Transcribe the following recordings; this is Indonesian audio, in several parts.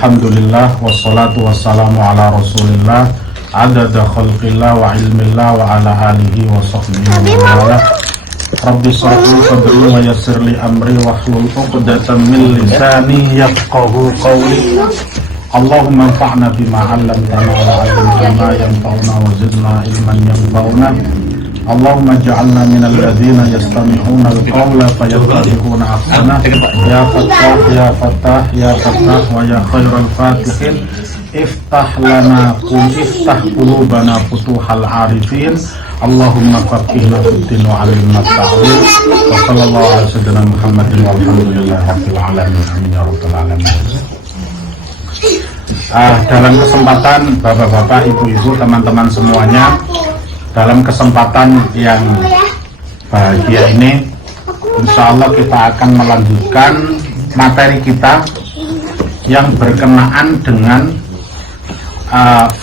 Alhamdulillah wassalatu wassalamu ala rasulillah adada khalqillah wa ilmillah wa ala alihi wa sahbihi wa ala. Rabbi shrah li sadri wa yassir li amri wahlul 'uqdatam min lisani yafqahu qawli. Allahumma anfa'na bima 'allamtana wa 'allimna ma yanfa'una wa zidna ilman yanfa'una. Allahumma ja'alna minal ladzina yastami'una al-qawla fayattabi'una ahsana. Ya Fattah ya Fattah ya Fattah wa ya khairal fatihin iftah lana iftah qulubana futuhal arifin. Allahumma faqihna fiddin wa 'allimna ta'wil. Wa sallallahu ala sayyidina Muhammadin walhamdulillahi rabbil alamin. Amin ya rabbal alamin. Dalam kesempatan bapak-bapak, ibu-ibu, teman-teman semuanya, dalam kesempatan yang bahagia ini, insya Allah kita akan melanjutkan materi kita yang berkenaan dengan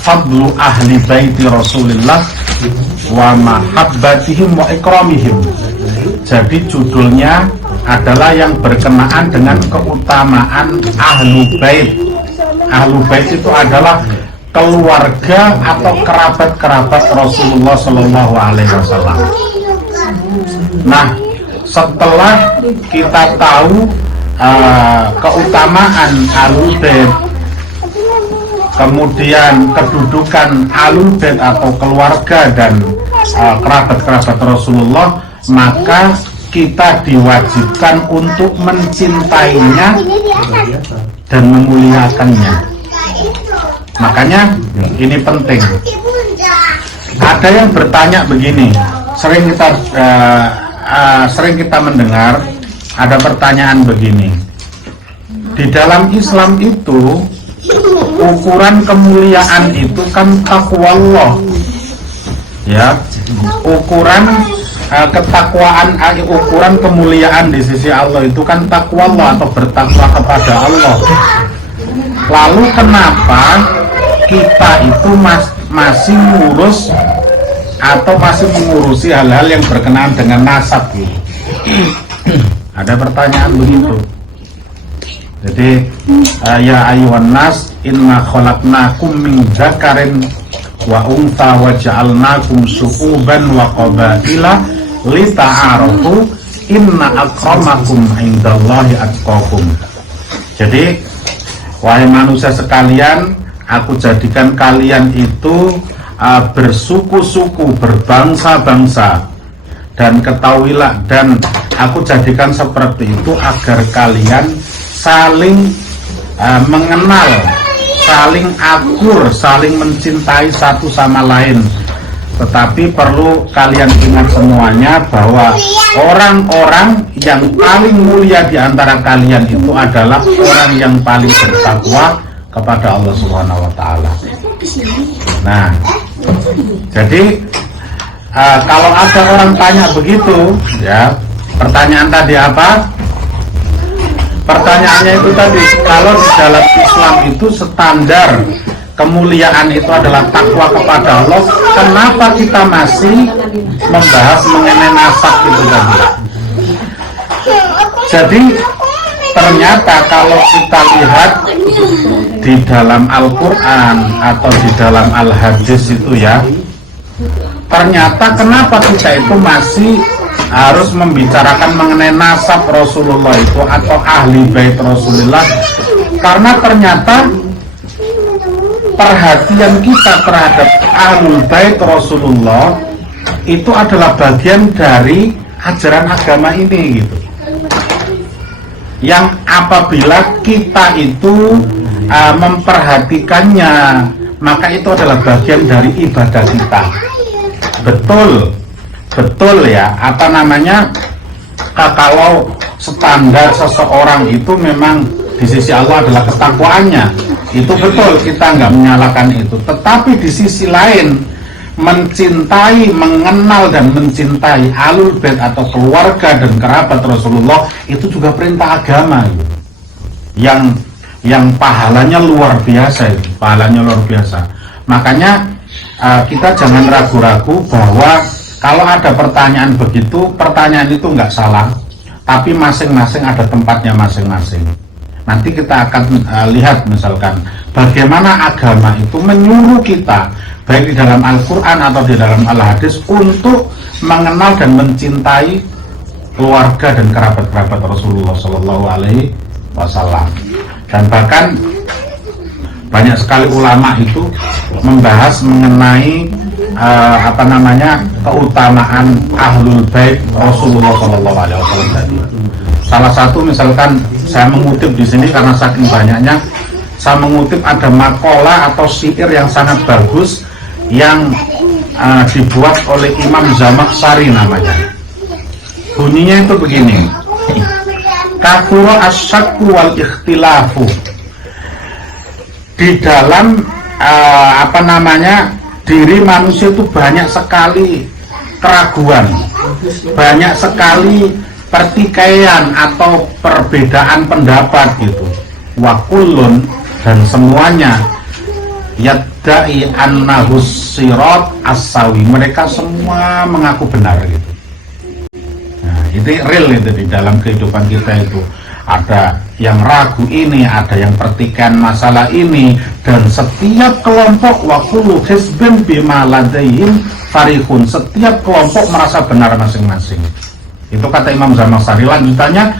fadlu ahli baiti Rasulillah wa mahabbatihim wa ikramihim. Jadi judulnya adalah yang berkenaan dengan keutamaan ahlu bait. Ahlu bait itu adalah keluarga atau kerabat-kerabat Rasulullah Shallallahu Alaihi Wasallam. Nah, setelah kita tahu keutamaan ahlu bait, kemudian kedudukan ahlu bait atau keluarga dan kerabat-kerabat Rasulullah, maka kita diwajibkan untuk mencintainya dan memuliakannya. Makanya ini penting. Ada yang bertanya begini, sering kita mendengar ada pertanyaan begini. Di dalam Islam itu ukuran kemuliaan itu kan taqwallah. Ya, ukuran ketakwaan, ukuran kemuliaan di sisi Allah itu kan taqwallah atau bertakwa kepada Allah. Lalu kenapa kita itu masih ngurus atau masih mengurusi hal-hal yang berkenaan dengan nasab gitu? Ada pertanyaan begitu. Jadi ya ayyuhan nas inna khalaqnakum min dzakarin wa untha wa ja'alnakum syu'uban wa qabaila lita'arafu inna akramakum indallahi atqakum. Jadi wahai manusia sekalian, aku jadikan kalian itu bersuku-suku, berbangsa-bangsa, dan ketahuilah, dan aku jadikan seperti itu agar kalian saling mengenal, saling akur, saling mencintai satu sama lain. Tetapi perlu kalian ingat semuanya bahwa orang-orang yang paling mulia di antara kalian itu adalah orang yang paling bertakwa kepada Allah Subhanahu wa taala. Nah, jadi kalau ada orang tanya begitu, ya, pertanyaan tadi apa? Pertanyaannya itu tadi, kalau di dalam Islam itu standar kemuliaan itu adalah takwa kepada Allah, kenapa kita masih membahas mengenai nasab itu tadi? Jadi ternyata kalau kita lihat di dalam Al-Quran atau di dalam Al-Hadis itu ya, ternyata kenapa kita itu masih harus membicarakan mengenai nasab Rasulullah itu atau ahli bait Rasulullah? Karena ternyata perhatian kita terhadap ahlul bait Rasulullah itu adalah bagian dari ajaran agama ini gitu. Yang apabila kita itu memperhatikannya, maka itu adalah bagian dari ibadah kita. Betul ya, apa namanya, kalau standar seseorang itu memang di sisi Allah adalah ketakwaannya, itu betul, kita nggak menyalahkan itu. Tetapi di sisi lain, mencintai, mengenal dan mencintai ahlul bait atau keluarga dan kerabat Rasulullah itu juga perintah agama yang pahalanya luar biasa, itu pahalanya luar biasa. Makanya kita jangan ragu-ragu bahwa kalau ada pertanyaan begitu, pertanyaan itu nggak salah, tapi masing-masing ada tempatnya masing-masing. Nanti kita akan lihat misalkan bagaimana agama itu menyuruh kita baik di dalam Al-Quran atau di dalam Al-Hadis untuk mengenal dan mencintai keluarga dan kerabat-kerabat Rasulullah Shallallahu Alaihi Wasallam. Dan bahkan banyak sekali ulama itu membahas mengenai keutamaan ahlul bait Rasulullah Shallallahu Alaihi Wasallam tadi. Salah satu misalkan saya mengutip di sini karena saking banyaknya, saya mengutip ada makalah atau syair yang sangat bagus yang dibuat oleh Imam Zamakhsyari namanya. Bunyinya itu begini: Kafura asyakku wal ikhtilafu. Di dalam diri manusia itu banyak sekali keraguan, banyak sekali pertikaian atau perbedaan pendapat gitu. Wa kullun, dan semuanya yadda'i annahus sirat as-sawi, mereka semua mengaku benar gitu. Nah, itu real itu di dalam kehidupan kita itu. Ada yang ragu ini, ada yang pertikaian masalah ini, dan setiap kelompok wa kullu hizbin bima ladaihim farihun, setiap kelompok merasa benar masing-masing. Itu kata Imam Zamakhsyari. Lanjutannya,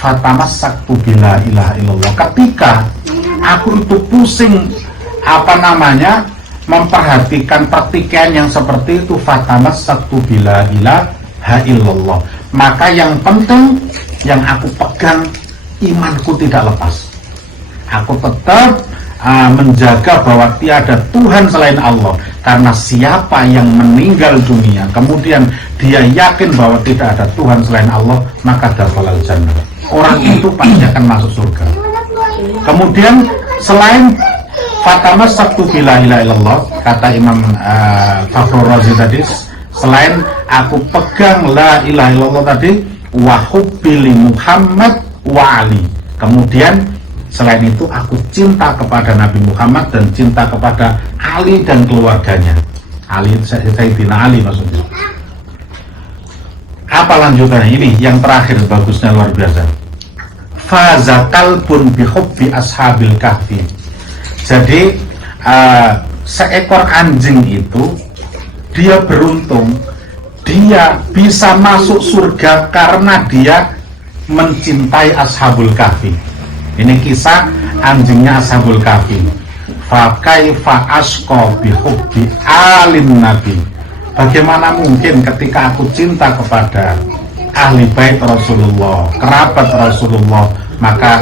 fatamassaktu bila ilaha illallah. Ketika aku itu pusing memperhatikan pertikaian yang seperti itu, fatamassaktu bila ilaha illallah, maka yang penting yang aku pegang, imanku tidak lepas. Aku tetap menjaga bahwa tiada Tuhan selain Allah. Karena siapa yang meninggal dunia kemudian dia yakin bahwa tidak ada Tuhan selain Allah, maka dakhalal jannah, orang itu pasti akan masuk surga. Kemudian selain fatamassaktu bila ilaha illallah, kata Imam Fakhrur Razi tadi, selain aku pegang la ilaha illallah tadi, wa hubbi Muhammad wa Ali, kemudian selain itu aku cinta kepada Nabi Muhammad dan cinta kepada Ali dan keluarganya. Ali, Sayyidina Ali maksudnya. Apa lanjutannya? Ini yang terakhir bagusnya luar biasa. Faza kalbun bihubbi ashabil kahfi. Jadi seekor anjing itu dia beruntung, dia bisa masuk surga karena dia mencintai ashabul kahfi. Ini kisah anjingnya ashabul kahfi. Fa kaifa asqa bihubbi alim nabi. Bagaimana mungkin ketika aku cinta kepada ahli bait Rasulullah, kerabat Rasulullah, maka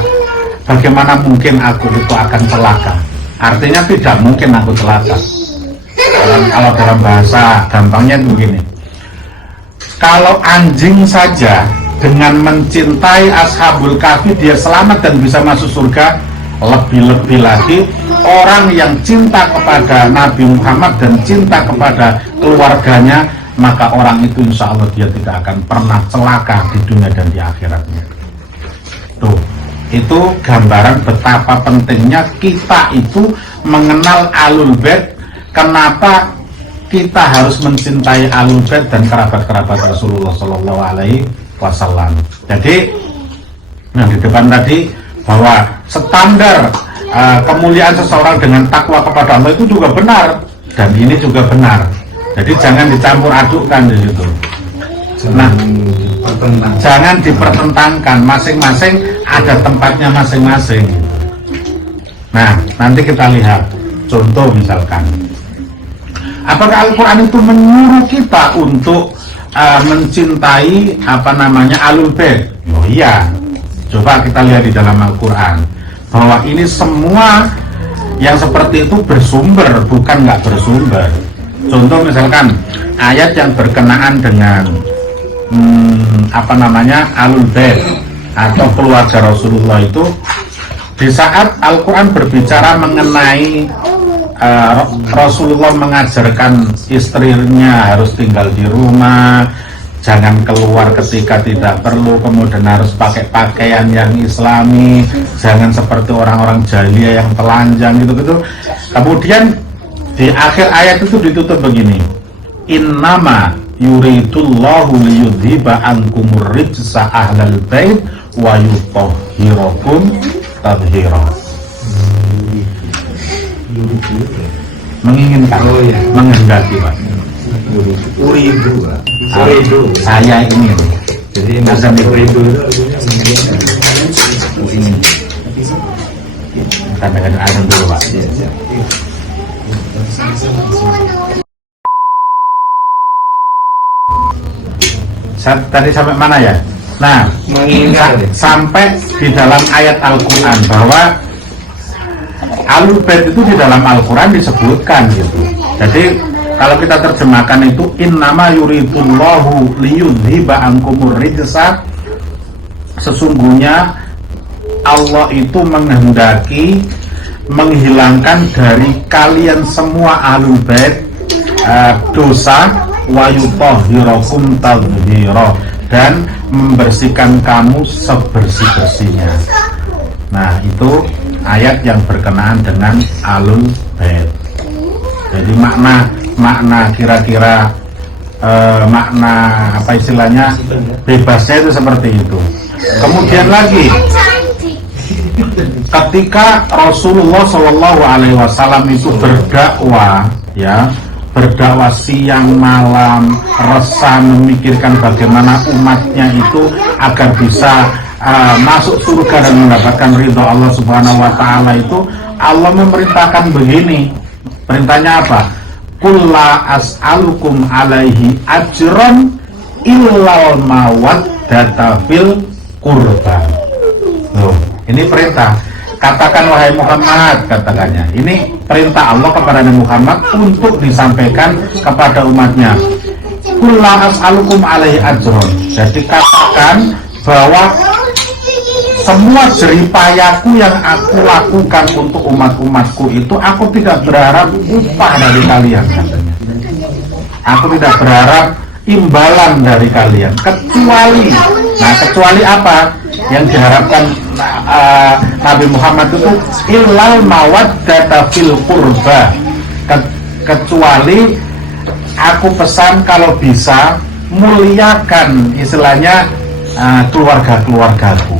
bagaimana mungkin aku itu akan celaka? Artinya tidak mungkin aku celaka. Kalau dalam bahasa gampangnya itu begini, kalau anjing saja dengan mencintai ashabul kahfi dia selamat dan bisa masuk surga, lebih-lebih lagi orang yang cinta kepada Nabi Muhammad dan cinta kepada keluarganya, maka orang itu insya Allah dia tidak akan pernah celaka di dunia dan di akhiratnya. Tuh, itu gambaran betapa pentingnya kita itu mengenal Ahlul Bait. Kenapa kita harus mencintai Ahlul Bait dan kerabat-kerabat Rasulullah Shallallahu Alaihi Wasallam. Jadi, nah di depan tadi bahwa standar kemuliaan seseorang dengan takwa kepada Allah itu juga benar, dan ini juga benar. Jadi jangan dicampur adukkan di situ. Nah, jangan dipertentangkan, masing-masing ada tempatnya masing-masing. Nah, nanti kita lihat contoh misalkan, apakah Al-Quran itu menyuruh kita untuk mencintai Ahlul Bait? Oh iya, coba kita lihat di dalam Al-Quran bahwa ini semua yang seperti itu bersumber, bukan nggak bersumber. Contoh misalkan ayat yang berkenaan dengan Ahlul Bait atau keluarga Rasulullah itu, di saat Al-Quran berbicara mengenai Rasulullah mengajarkan istrinya harus tinggal di rumah, jangan keluar ketika tidak perlu, kemudian harus pakai pakaian yang islami, jangan seperti orang-orang jahiliyah yang telanjang gitu-gitu. Kemudian di akhir ayat itu ditutup begini, innama yuridullahu liyudhiba ankumur rijsa ahlal bait wa yutahhirakum tadhira. Menginginkan, menghendaki, Pak. Uridu, Pak. Saya ini loh. Jadi masa uridu itu ini. Kadang-kadang ada dulu, Pak. Tadi sampai mana ya? Nah, menginginkan sampai di dalam ayat Al-Quran bahwa Ahlul Bait itu di dalam Al-Quran disebutkan gitu. Jadi kalau kita terjemahkan itu innama yuridullahu liyudhiba ankumur rijsa, sesungguhnya Allah itu menghendaki menghilangkan dari kalian semua Ahlul Bait dosa wa yutahhirakum tadhhira, dan membersihkan kamu sebersih-bersihnya. Nah, itu ayat yang berkenaan dengan Ahlul Bait. Jadi makna kira-kira makna apa istilahnya bebasnya itu seperti itu. Kemudian lagi ketika Rasulullah Shallallahu Alaihi Wasallam itu berdakwah, ya, berdakwah siang malam, resah memikirkan bagaimana umatnya itu agar bisa masuk surga dan mendapatkan ridho Allah Subhanahu Wa Taala, itu Allah memerintahkan begini. Perintahnya apa? Qul la as'alukum alaihi ajran illal mawaddata fil qurba. Loh, ini perintah. Katakan wahai Muhammad, katakannya. Ini perintah Allah kepada Nabi Muhammad untuk disampaikan kepada umatnya. Qul la as'alukum alaihi ajran. Jadi katakan bahwa semua jeripayaku yang aku lakukan untuk umat-umatku itu aku tidak berharap upah dari kalian, katanya. Aku tidak berharap imbalan dari kalian, kecuali, nah kecuali apa yang diharapkan Nabi Muhammad itu illal mawaddata fil qurba, kecuali aku pesan kalau bisa muliakan istilahnya keluarga-keluargaku.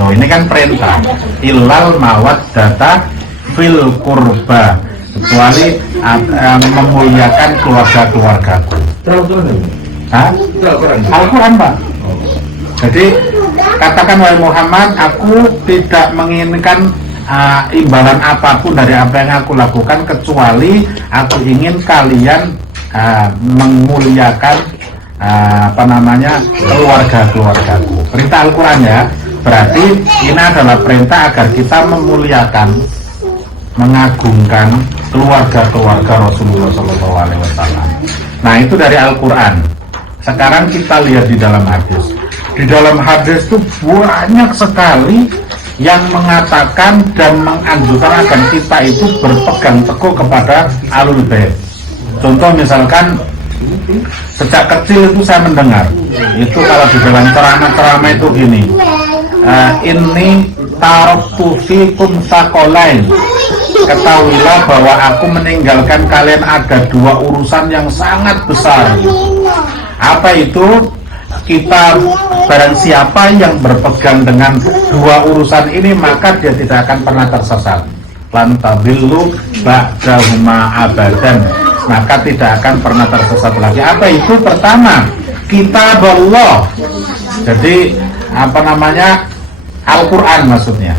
Oh, ini kan perintah illal mawaddata fil qurba, kecuali memuliakan keluarga-keluargaku. Al-Quran, Pak. Jadi katakan wahai Muhammad, aku tidak menginginkan imbalan apapun dari apa yang aku lakukan, kecuali aku ingin kalian memuliakan keluarga-keluargaku. Perintah Al-Quran, ya. Berarti ini adalah perintah agar kita memuliakan, mengagungkan keluarga-keluarga Rasulullah SAW. Nah, itu dari Al-Quran. Sekarang kita lihat di dalam hadis. Di dalam hadis itu banyak sekali yang mengatakan dan menganjurkan agar kita itu berpegang teguh kepada Ahlul Bait. Contoh misalkan sejak kecil itu saya mendengar itu kalau di dalam ceramah itu gini, ini taraktu fikum saqalain, ketahuilah bahwa aku meninggalkan kalian ada dua urusan yang sangat besar. Apa itu? Kita barang siapa yang berpegang dengan dua urusan ini, maka dia tidak akan pernah tersesat. Lan tabillu ba'dahuma abadan, maka tidak akan pernah tersesat lagi. Apa itu? Pertama, kitab Allah. Jadi Al-Quran maksudnya.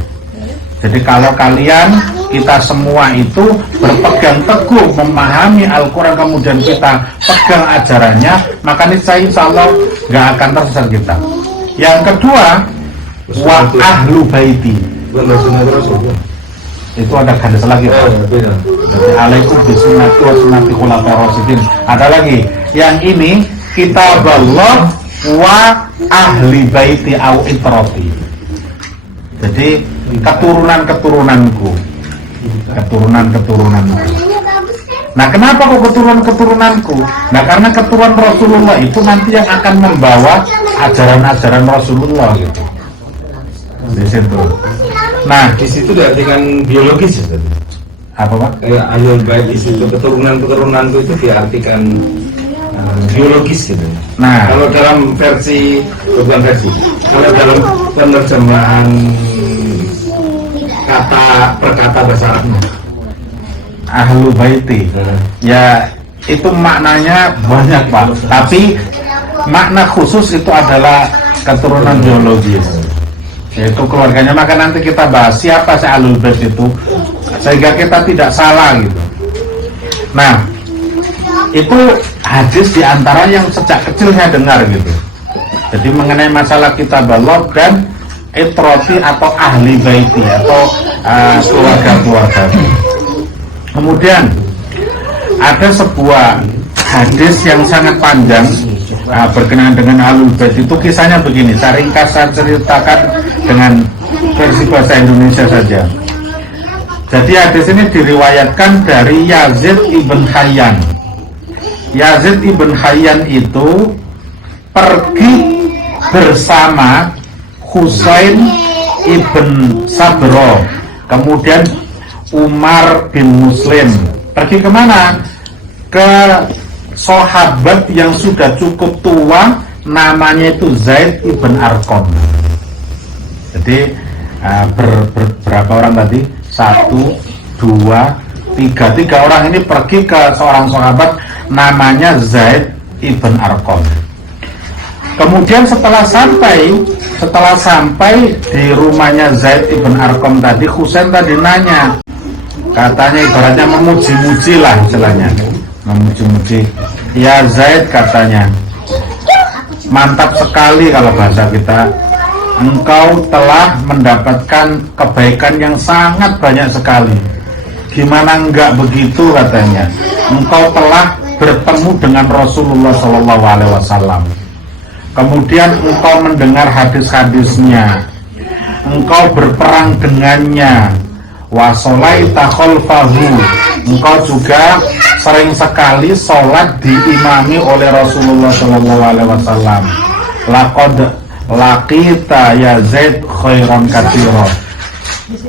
Jadi kalau kalian, kita semua itu berpegang teguh memahami Al-Quran, kemudian kita pegang ajarannya, maka niscaya insya Allah nggak akan tersesat kita. Yang kedua, wa ahlu baiti. Itu ada garis lagi, Pak. Jadi alaikum bisunnati wa sunnati khulafair rasyidin. Ada lagi. Yang ini kitab Allah wa ahli baiti au itrati. Jadi keturunan-keturunanku. Nah, kenapa kok keturunan-keturunanku? Nah, karena keturunan Rasulullah itu nanti yang akan membawa ajaran-ajaran Rasulullah gitu. Di situ. Nah, di situ diartikan biologis ya, tadi. Apa, Pak? Ahlul Bait di situ keturunanku itu diartikan biologis gitu. Nah, kalau dalam versi, kalau dalam penerjemahan kata perkata bahasa Arabnya? Ahlu baiti. Ya itu maknanya banyak Pak. Tapi makna khusus itu adalah keturunan biologis, yaitu keluarganya. Maka nanti kita bahas siapa si Ahlul Bait itu, sehingga kita tidak salah gitu. Nah, itu hadis diantara yang sejak kecil saya dengar gitu. Jadi mengenai masalah kitabullah dan itrati atau ahli baiti atau keluarga-keluarga. Kemudian ada sebuah hadis yang sangat panjang berkenaan dengan Ahlul Bait. Itu kisahnya begini, saya ringkas, saya ceritakan dengan versi bahasa Indonesia saja. Jadi hadis ini diriwayatkan dari Yazid ibn Hayyan. Yazid ibn Hayyan itu pergi bersama Husain ibn Sabro, kemudian Umar bin Muslim. Pergi kemana? Ke sahabat yang sudah cukup tua, namanya itu Zaid ibn Arqam. Jadi berapa orang tadi? 1, 2, 3. 3 orang ini pergi ke seorang sahabat namanya Zaid ibn Arqam. Kemudian setelah sampai di rumahnya Zaid ibn Arqam tadi, Husain tadi nanya, katanya ibaratnya memuji-muji lah istilahnya, memuji-muji. Ya Zaid, katanya, mantap sekali kalau bahasa kita, engkau telah mendapatkan kebaikan yang sangat banyak sekali. Gimana enggak begitu, katanya, engkau telah bertemu dengan Rasulullah SAW, kemudian engkau mendengar hadis-hadisnya, engkau berperang dengannya, wasolaita khalfahu, engkau juga sering sekali sholat diimami oleh Rasulullah SAW. Laqad laqita ya Zaid khairan katsira,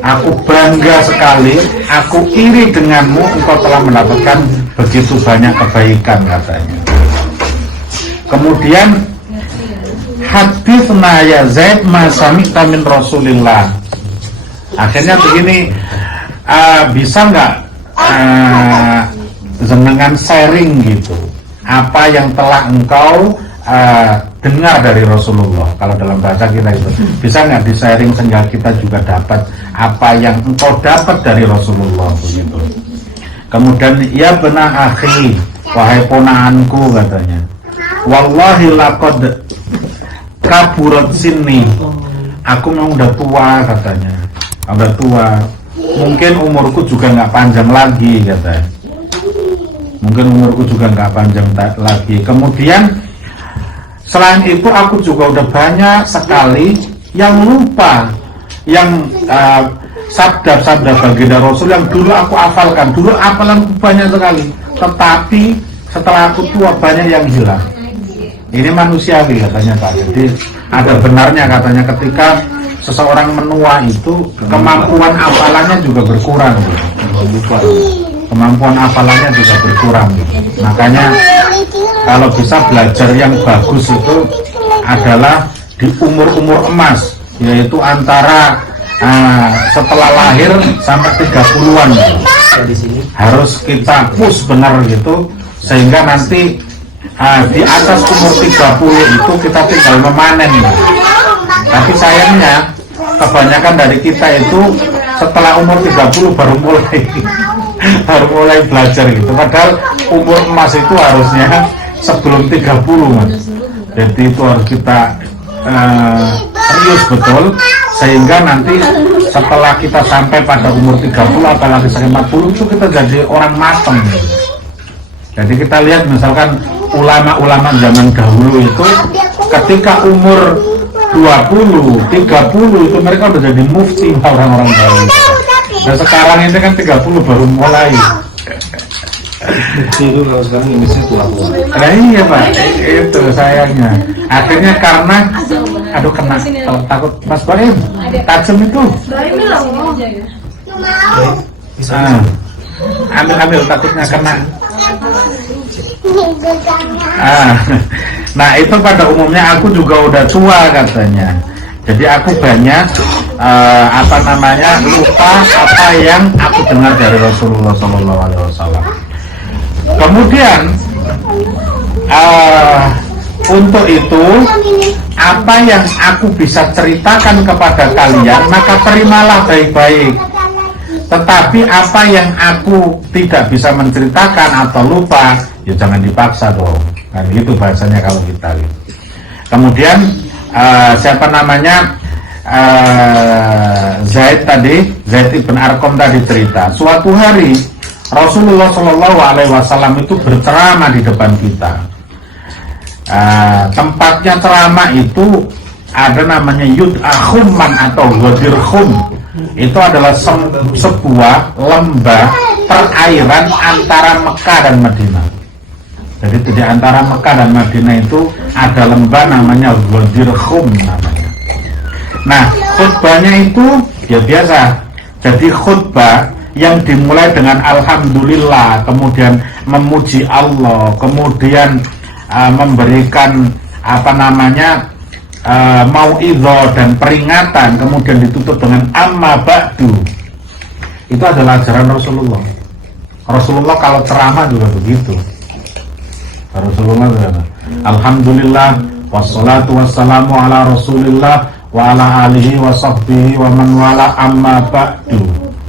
aku bangga sekali, aku iri denganmu, engkau telah mendapatkan begitu banyak kebaikan, katanya. Kemudian haditsna ya Zaid ma sami'ta min Rasulillah. Akhirnya begini, bisa nggak jenengan sharing gitu apa yang telah engkau dengar dari Rasulullah. Kalau dalam bahasa kita itu bisa nggak di sharing sehingga kita juga dapat apa yang engkau dapat dari Rasulullah begitu. Kemudian ya benar akhi, wahai ponaanku, katanya, wallahi laqad kaburat sini, aku memang udah tua, katanya, udah tua, mungkin umurku juga nggak panjang lagi, katanya, mungkin umurku juga nggak panjang lagi. Kemudian selain itu aku juga udah banyak sekali yang lupa, yang sabda-sabda baginda Rasul yang dulu aku hafalkan, dulu hafalanku banyak sekali, tetapi setelah aku tua banyak yang hilang. Ini manusiawi, katanya Pak. Jadi ada benarnya, katanya, ketika seseorang menua itu kemampuan hafalannya juga berkurang gitu. Kemampuan hafalannya juga berkurang gitu. Makanya kalau bisa belajar yang bagus itu adalah di umur-umur emas, yaitu antara setelah lahir sampai 30-an gitu. Harus kita push benar gitu, sehingga nanti di atas umur 30 itu kita tinggal memanen gitu. Tapi sayangnya kebanyakan dari kita itu setelah umur 30 baru mulai belajar gitu. Padahal umur emas itu harusnya sebelum 30, Mas. Jadi itu harus kita serius betul, sehingga nanti setelah kita sampai pada umur 30 apalagi sampai 40 itu kita jadi orang matang gitu. Jadi kita lihat misalkan ulama-ulama zaman dahulu itu ketika umur 20, 30 itu mereka udah jadi mufti orang-orang dahulu. Dan sekarang ini kan 30 baru mulai. Mufti itu kalau sekarang Indonesia tua-tua. Nah iya Pak, itu sayangnya. Akhirnya karena, aduh kena, takut Mas Baim, tajam itu. Ambil takutnya kena. Nah itu pada umumnya aku juga udah tua, katanya. Jadi aku banyak lupa apa yang aku dengar dari Rasulullah SAW. Kemudian untuk itu, apa yang aku bisa ceritakan kepada kalian, maka terimalah baik-baik. Tetapi apa yang aku tidak bisa menceritakan atau lupa, ya jangan dipaksa dong. Kan itu bahasanya kalau kita. Kemudian Zaid ibn Arqam tadi cerita, suatu hari Rasulullah SAW itu berceramah di depan kita. Tempatnya ceramah itu ada namanya Yud'a Khumman atau Ghadir Khum. Itu adalah sebuah lembah perairan antara Mekah dan Madinah. Jadi di antara Mekah dan Madinah itu ada lembah namanya Ghadir Khum namanya. Nah, khutbahnya itu ya biasa. Jadi khutbah yang dimulai dengan alhamdulillah, kemudian memuji Allah, kemudian memberikan mauidhah dan peringatan, kemudian ditutup dengan amma ba'du. Itu adalah ajaran Rasulullah. Rasulullah kalau ceramah juga begitu. Rasulullah juga, alhamdulillah wassalatu wassalamu ala Rasulillah wa ala alihi wa sahbihi wa man wala amma ba'du.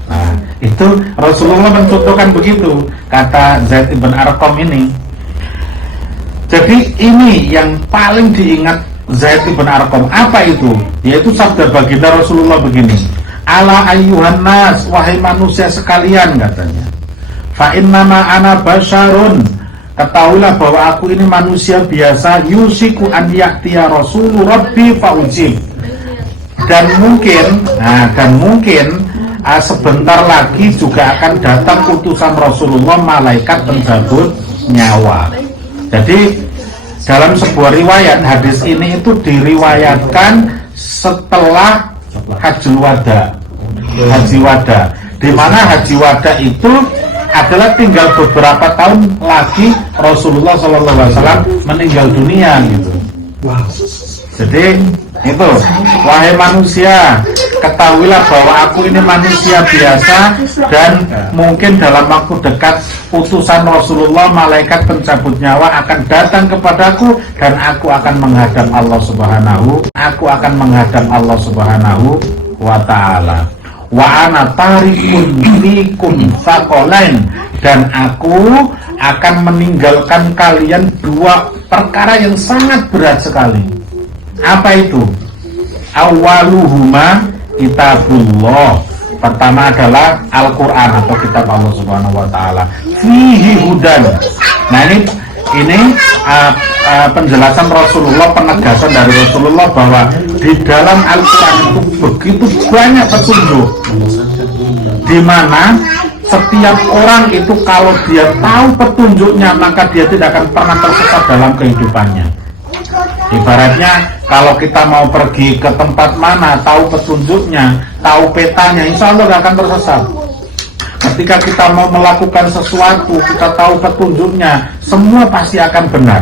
Nah, itu Rasulullah mencontohkan begitu, kata Zaid ibn Arqam ini. Jadi ini yang paling diingat Zaid ibn Arqam. Apa itu? Yaitu sabda baginda Rasulullah begini, ala ayyuhan nas, wahai manusia sekalian, katanya, fa innama ana basyarun, ketahuilah bahwa aku ini manusia biasa, yusiku an ya'tiya rasulu rabbi fa'ujib. Dan mungkin sebentar lagi juga akan datang utusan Rasulullah, malaikat pencabut nyawa. Jadi dalam sebuah riwayat, hadis ini itu diriwayatkan setelah Haji Wada, di mana Haji Wada itu adalah tinggal beberapa tahun lagi Rasulullah SAW meninggal dunia gitu. Jadi itu, wahai manusia, ketahuilah bahwa aku ini manusia biasa dan mungkin dalam waktu dekat utusan Rasulullah, malaikat pencabut nyawa akan datang kepadaku dan aku akan menghadap Allah Subhanahu wa ta'ala. Wa ana tarikun fikum saqalain, dan aku akan meninggalkan kalian dua perkara yang sangat berat sekali. Apa itu? Awaluhuma kitabullah. Pertama adalah Al-Quran atau kitab Allah Subhanahu wa ta'ala. Fihi hudan. Nah ini penjelasan Rasulullah, penegasan dari Rasulullah bahwa di dalam Al-Quran itu begitu banyak petunjuk, di mana setiap orang itu kalau dia tahu petunjuknya, maka dia tidak akan pernah tersesat dalam kehidupannya. Ibaratnya kalau kita mau pergi ke tempat mana, tahu petunjuknya, tahu petanya, insya Allah gak akan tersesat. Ketika kita mau melakukan sesuatu, kita tahu petunjuknya, semua pasti akan benar.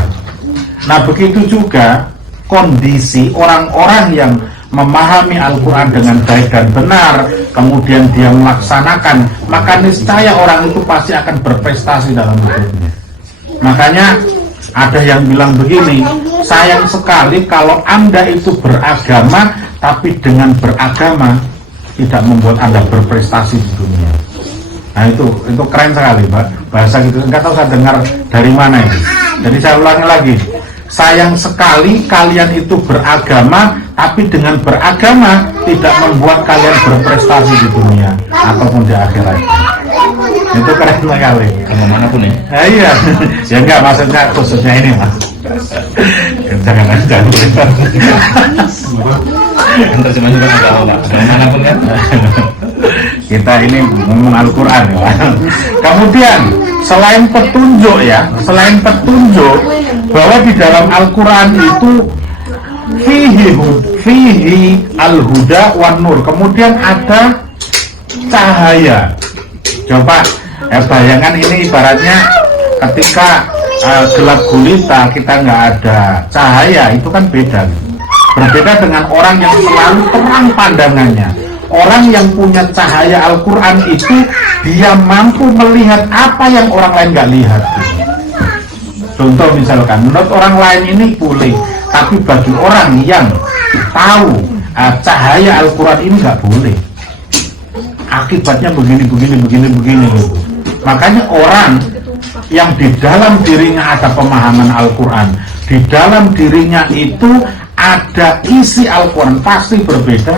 Nah begitu juga kondisi orang-orang yang memahami Al-Quran dengan baik dan benar, kemudian dia melaksanakan, maka niscaya orang itu pasti akan berprestasi dalam hidupnya. Makanya ada yang bilang begini, sayang sekali kalau Anda itu beragama, tapi dengan beragama tidak membuat Anda berprestasi di dunia. Nah itu keren sekali, Mbak, bahasa gitu. Enggak tahu saya dengar dari mana ini. Jadi saya ulangi lagi, sayang sekali kalian itu beragama, tapi dengan beragama tidak membuat kalian berprestasi di dunia ataupun di akhirat. Itu keren sekali. Mana pun ya? Iya, ya enggak, maksudnya khususnya ini mas. Jangan. Terjemahnya kan agak lama. Mana pun kan. Kita ini ngomong Al-Quran ya. Kemudian selain petunjuk bahwa di dalam Al-Quran itu fihi al-huda wan nur, kemudian ada cahaya. Coba bayangkan ini ibaratnya ketika gelap gulita, kita nggak ada cahaya, itu kan beda. Berbeda dengan orang yang selalu terang pandangannya. Orang yang punya cahaya Al-Quran itu dia mampu melihat apa yang orang lain nggak lihat. Contoh misalkan, menurut orang lain ini boleh, tapi bagi orang yang tahu cahaya Al-Quran ini nggak boleh. Akibatnya begini. Makanya orang yang di dalam dirinya ada pemahaman Al-Quran, di dalam dirinya itu ada isi Al-Quran, pasti berbeda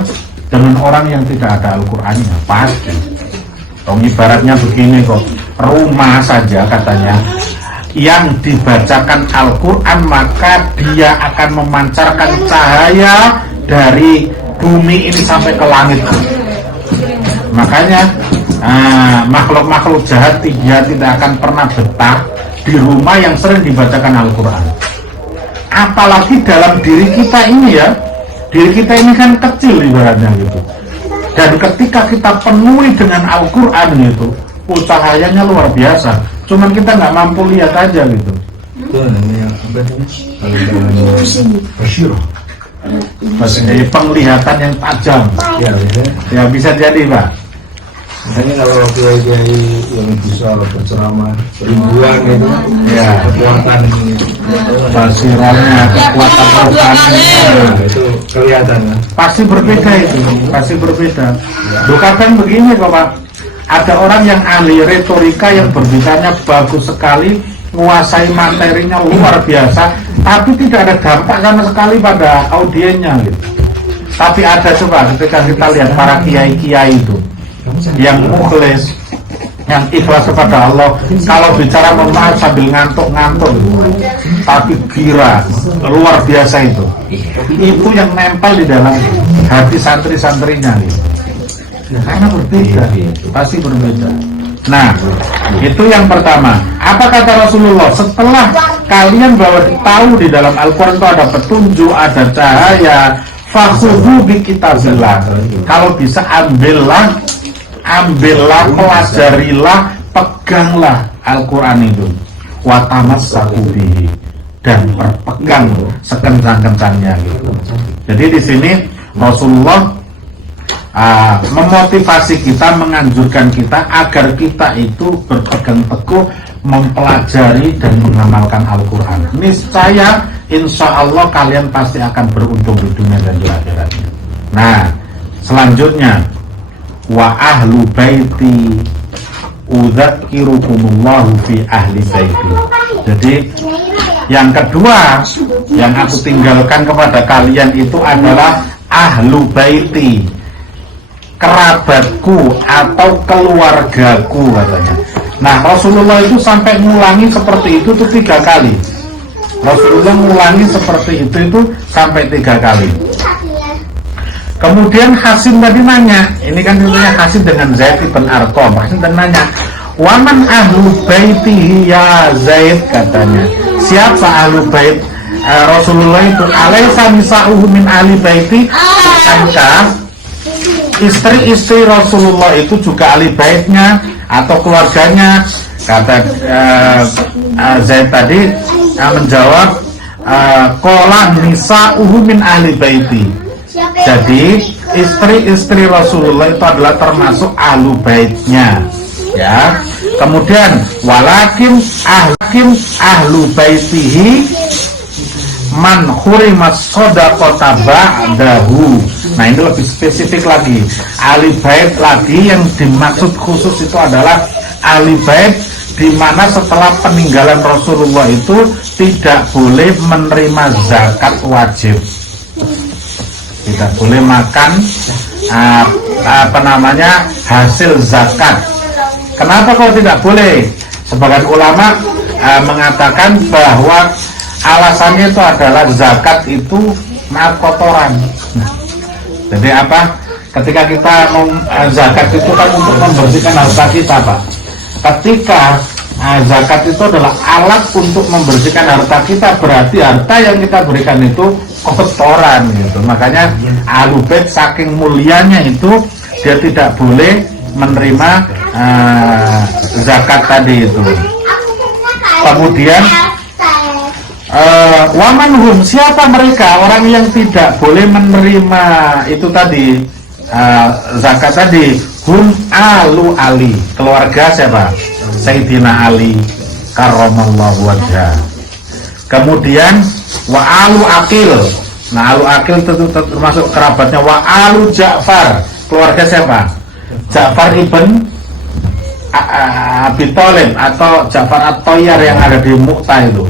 dengan orang yang tidak ada Al-Qurannya, pasti. Ibaratnya begini kok, rumah saja katanya yang dibacakan Al-Quran maka dia akan memancarkan cahaya dari bumi ini sampai ke langit. Makanya makhluk-makhluk jahat dia tidak akan pernah betah di rumah yang sering dibacakan Al-Quran. Apalagi dalam diri kita ini ya, diri kita ini kan kecil ibaratnya gitu. Dan ketika kita penuhi dengan Al-Quran gitu, cahayanya luar biasa. Cuman kita nggak mampu lihat aja gitu. Itu namanya apa itu? Basyirah. Jadi penglihatan yang tajam. Ya bisa jadi Pak. Misalnya kalau kiai-kiai yang bisa berceramah ribuan gitu, ya kekuatan basirannya, kekuatan rohaninya itu kelihatan kan? Pasti berbeda itu, pasti berbeda. Kadang begini kok Pak, ada orang yang ahli retorika yang berbicaranya bagus sekali, menguasai materinya luar biasa, tapi tidak ada dampak sama sekali pada audiennya gitu. Tapi ada coba ketika kita lihat para kiai-kiai itu yang mukhlis, yang ikhlas kepada Allah, kalau bicara mohon maaf sambil ngantuk-ngantuk tapi kira luar biasa itu yang nempel di dalam hati santri-santrinya gitu. Karena berbeda, pasti berbeda. Nah, itu yang pertama. Apa kata Rasulullah? Setelah kalian bahwa tahu di dalam Al-Quran itu ada petunjuk, ada cahaya, fakhudhu bi kitabillah. Kalau bisa ambillah, pelajarilah, peganglah Al-Quran itu. Wa tamassaku bihi, dan berpegang sekencang-kencangnya gitu. Jadi di sini Rasulullah memotivasi kita, menganjurkan kita agar kita itu berpegang teguh mempelajari dan mengamalkan Al-Quran. Niscaya insya Allah kalian pasti akan beruntung di dunia dan di akhiratnya. Nah, selanjutnya wa ahlu baiti udzakirukumullahu fi ahli baiti. Jadi yang kedua yang aku tinggalkan kepada kalian itu adalah ahlu baiti, kerabatku atau keluargaku katanya. Nah, Rasulullah itu sampai ngulangi seperti itu tuh 3 kali. Rasulullah ngulangi seperti itu sampai 3 kali. Kemudian Hasim tadi nanya, ini kan tentunya Hasim dengan Zaid bin Arqam. Hasim tadi nanya, waman ahlu baitihi ya Zaid katanya. Siapa ahlu bait Rasulullah itu? Alaisa nisa'uhu min ahli baiti? Bukankah istri-istri Rasulullah itu juga ahli baitnya atau keluarganya? Kata Zaid tadi menjawab, qala nisa'uhu min ahli baiti. Jadi istri-istri Rasulullah itu adalah termasuk ahlu baitnya, ya. Kemudian walakin ahlu baitihi man hurimas shadaqata ba'dahu. Nah, ini lebih spesifik lagi. Ahli bait lagi yang dimaksud khusus itu adalah ahli bait di mana setelah peninggalan Rasulullah itu tidak boleh menerima zakat wajib. Tidak boleh makan hasil zakat. Kenapa kok tidak boleh? Sebagian ulama mengatakan bahwa alasannya itu adalah zakat itu kotoran. Jadi apa? Ketika kita zakat itu kan untuk membersihkan harta kita, Pak. Ketika zakat itu adalah alat untuk membersihkan harta kita, berarti harta yang kita berikan itu kotoran gitu. Makanya ahlu bait saking mulianya itu dia tidak boleh menerima zakat tadi itu. Kemudian Wamanhum, siapa mereka orang yang tidak boleh menerima itu tadi zakat tadi? Hum alu Ali, keluarga siapa? Sayyidina Ali karramallahu wajhah. Kemudian wa alu Aqil. Nah, alu Aqil tentu termasuk kerabatnya. Wa alu Ja'far, keluarga siapa? Ja'far ibn Abi Thalib atau Ja'far At-Thayyar yang ada di Mu'tah itu.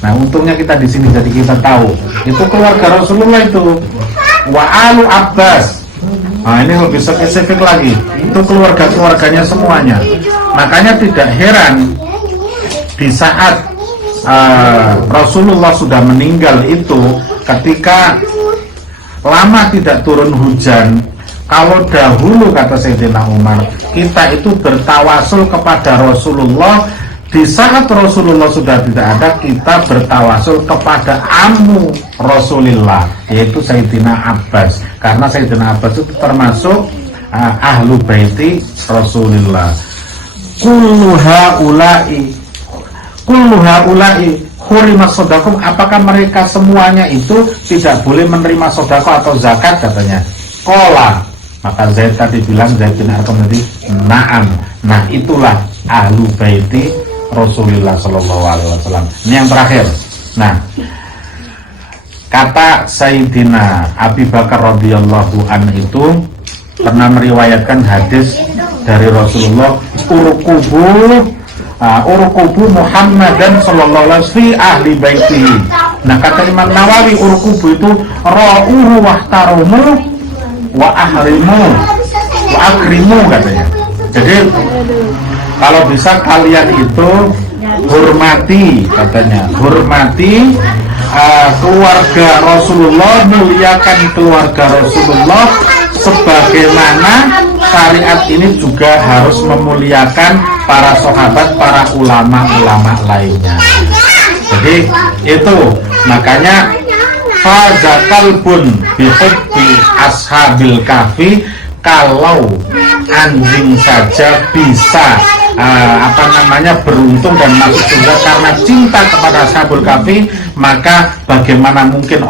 Nah, untungnya kita di sini jadi kita tahu itu keluarga Rasulullah itu. Wa alu Abbas. Nah, ini lebih spesifik lagi. Itu keluarga-keluarganya semuanya. Makanya tidak heran di saat Rasulullah sudah meninggal itu, ketika lama tidak turun hujan, kalau dahulu kata Sayyidina Umar, kita itu bertawasul kepada Rasulullah. Di saat Rasulullah sudah tidak ada, kita bertawasul kepada ammu Rasulullah, yaitu Sayyidina Abbas. Karena Sayyidina Abbas itu termasuk ahlu baiti Rasulullah. Kullu haula'i hurimat sodakum, apakah mereka semuanya itu tidak boleh menerima sodako atau zakat katanya? Kola, maka Zaid tadi bilang, Zaid bin Arqam tadi, na'am. Nah, itulah ahlu baiti Rasulullah Sallallahu Alaihi Wasallam. Ini yang terakhir. Nah, kata Sayyidina Abi Bakar radhiyallahu anhu itu pernah meriwayatkan hadis dari Rasulullah, urkubu Muhammadan sallallahu alaihi wasallam fi ahli baitihi. Nah, kata Imam Nawawi, urkubu itu ra'uhu wahtarumu wa ahrimu wa akrimu katanya. Jadi kalau bisa kalian itu hormati katanya, hormati keluarga Rasulullah, muliakan keluarga Rasulullah, sebagaimana syariat ini juga harus memuliakan para sahabat, para ulama-ulama lainnya. Jadi itu makanya fazakalbun bihubbi ashabil kahfi, kalau anjing saja bisa beruntung dan masuk surga karena cinta kepada ashabul kahfi, maka bagaimana mungkin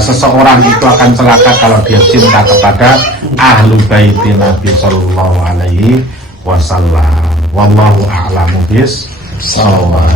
seseorang itu akan celaka kalau dia cinta kepada ahlu baiti Nabi sallallahu alaihi wasallam. Wallahu a'lamu bis shawab.